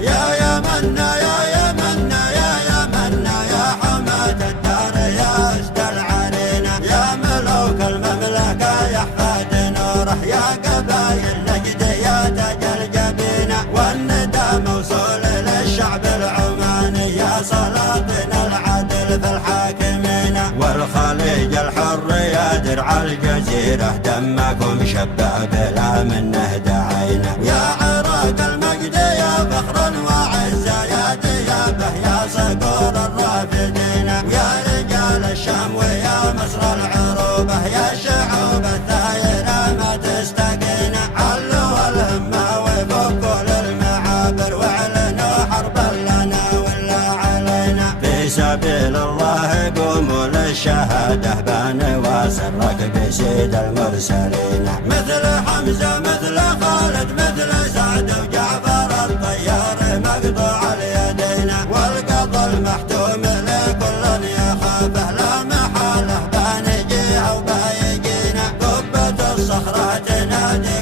يا يمنا يا يمنا يا يمنا يا حماة الدار يا أسد العرينة، يا ملوك المملكة يا أحفاد نوره، يا قبايل نجد يا تاج الجبينة، والندى موصول للشعب العماني يا سلاطين العدل في الحاكمين، والخليج الحر يا درع الجزيرة دمكم شبه بلا منه دعينا، يا عراق المجد يا فخر وعزة يا ديابه يا صقور الرافدين، يا رجال الشام ويا مصر العروبة يا شعوب الثائرة ما تستقين، علوا الهمة وفكوا للمعابر واعلنوا حربا لنا ولا علينا، في سبيل الله قوموا للشهادة بنواصر ركب سيد المرسلين، مثل حمزة مثل خالد مثل سعد وجعفر الطيار مقطوع اليدين، والقضى المحتوم لكل يخافه لا محالة بنجيها وبايقينا، قبة الصخرة تنادي